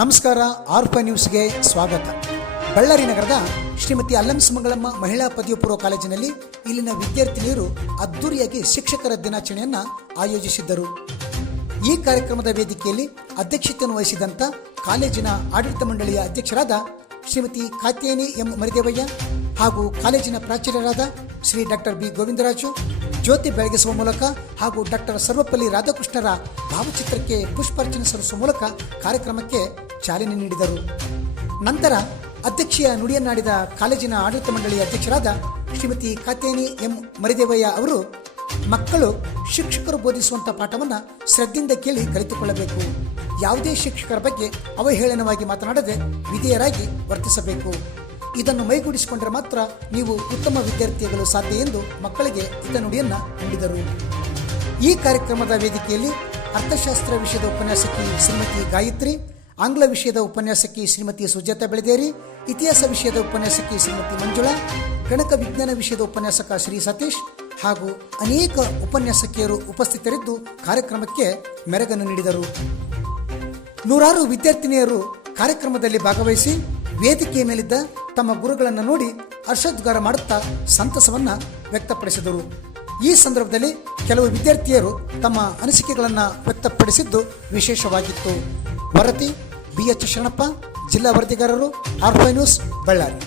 ನಮಸ್ಕಾರ. ಆರ್ಫ ನ್ಯೂಸ್ಗೆ ಸ್ವಾಗತ. ಬಳ್ಳಾರಿ ನಗರದ ಶ್ರೀಮತಿ ಅಲ್ಲಂಸ್ ಮಂಗಳಮ್ಮ ಮಹಿಳಾ ಪದವಿ ಪೂರ್ವ ಕಾಲೇಜಿನಲ್ಲಿ ಇಲ್ಲಿನ ವಿದ್ಯಾರ್ಥಿನಿಯರು ಅದ್ದೂರಿಯಾಗಿ ಶಿಕ್ಷಕರ ದಿನಾಚರಣೆಯನ್ನು ಆಯೋಜಿಸಿದ್ದರು. ಈ ಕಾರ್ಯಕ್ರಮದ ವೇದಿಕೆಯಲ್ಲಿ ಅಧ್ಯಕ್ಷತೆಯನ್ನು ವಹಿಸಿದಂಥ ಕಾಲೇಜಿನ ಆಡಳಿತ ಮಂಡಳಿಯ ಅಧ್ಯಕ್ಷರಾದ ಶ್ರೀಮತಿ ಕಾತ್ಯಾಯನಿ ಎಂ ಮರಿದೇವಯ್ಯ ಹಾಗೂ ಕಾಲೇಜಿನ ಪ್ರಾಚಾರ್ಯರಾದ ಶ್ರೀ ಡಾಕ್ಟರ್ ಬಿ ಗೋವಿಂದರಾಜು ಜ್ಯೋತಿ ಬೆಳಗಿಸುವ ಮೂಲಕ ಹಾಗೂ ಡಾಕ್ಟರ್ ಸರ್ವಪಲ್ಲಿ ರಾಧಾಕೃಷ್ಣರ ಭಾವಚಿತ್ರಕ್ಕೆ ಪುಷ್ಪಾರ್ಚನೆ ಸಲ್ಲಿಸುವ ಮೂಲಕ ಕಾರ್ಯಕ್ರಮಕ್ಕೆ ಚಾಲನೆ ನೀಡಿದರು. ನಂತರ ಅಧ್ಯಕ್ಷೀಯ ನುಡಿಯನ್ನಾಡಿದ ಕಾಲೇಜಿನ ಆಡಳಿತ ಮಂಡಳಿಯ ಅಧ್ಯಕ್ಷರಾದ ಶ್ರೀಮತಿ ಕಾತ್ಯಾಯನಿ ಎಂ ಮರಿದೇವಯ್ಯ ಅವರು, ಮಕ್ಕಳು ಶಿಕ್ಷಕರು ಬೋಧಿಸುವಂಥ ಪಾಠವನ್ನು ಶ್ರದ್ಧೆಯಿಂದ ಕೇಳಿ ಕಲಿತುಕೊಳ್ಳಬೇಕು. ಯಾವುದೇ ಶಿಕ್ಷಕರ ಬಗ್ಗೆ ಅವಹೇಳನವಾಗಿ ಮಾತನಾಡದೆ ವಿಧೇಯರಾಗಿ ವರ್ತಿಸಬೇಕು. ಇದನ್ನು ಮೈಗೂಡಿಸಿಕೊಂಡರೆ ಮಾತ್ರ ನೀವು ಉತ್ತಮ ವಿದ್ಯಾರ್ಥಿಗಳು ಸಾಧ್ಯ ಎಂದು ಮಕ್ಕಳಿಗೆ ಹಿತನುಡಿಯನ್ನು ನೀಡಿದರು. ಈ ಕಾರ್ಯಕ್ರಮದ ವೇದಿಕೆಯಲ್ಲಿ ಅರ್ಥಶಾಸ್ತ್ರ ವಿಷಯದ ಉಪನ್ಯಾಸಕಿ ಶ್ರೀಮತಿ ಗಾಯತ್ರಿ, ಆಂಗ್ಲ ವಿಷಯದ ಉಪನ್ಯಾಸಕಿ ಶ್ರೀಮತಿ ಸುಜಾತ ಬೆಳದೇರಿ, ಇತಿಹಾಸ ವಿಷಯದ ಉಪನ್ಯಾಸಕಿ ಶ್ರೀಮತಿ ಮಂಜುಳಾ, ಗಣಕ ವಿಜ್ಞಾನ ವಿಷಯದ ಉಪನ್ಯಾಸಕ ಶ್ರೀ ಸತೀಶ್ ಹಾಗೂ ಅನೇಕ ಉಪನ್ಯಾಸಕಿಯರು ಉಪಸ್ಥಿತರಿದ್ದು ಕಾರ್ಯಕ್ರಮಕ್ಕೆ ಮೆರಗನ್ನು ನೀಡಿದರು. ನೂರಾರು ವಿದ್ಯಾರ್ಥಿನಿಯರು ಕಾರ್ಯಕ್ರಮದಲ್ಲಿ ಭಾಗವಹಿಸಿ ವೇದಿಕೆಯ ಮೇಲಿದ್ದ ತಮ್ಮ ಗುರುಗಳನ್ನು ನೋಡಿ ಹರ್ಷೋದ್ಗಾರ ಮಾಡುತ್ತಾ ಸಂತಸವನ್ನು ವ್ಯಕ್ತಪಡಿಸಿದರು. ಈ ಸಂದರ್ಭದಲ್ಲಿ ಕೆಲವು ವಿದ್ಯಾರ್ಥಿಯರು ತಮ್ಮ ಅನಿಸಿಕೆಗಳನ್ನು ವ್ಯಕ್ತಪಡಿಸಿದ್ದು ವಿಶೇಷವಾಗಿತ್ತು. ವರದಿ BH ಶರಣಪ್ಪ, ಜಿಲ್ಲಾ ವರದಿಗಾರರು, ಆರ್ಫ ನ್ಯೂಸ್, ಬಳ್ಳಾರಿ.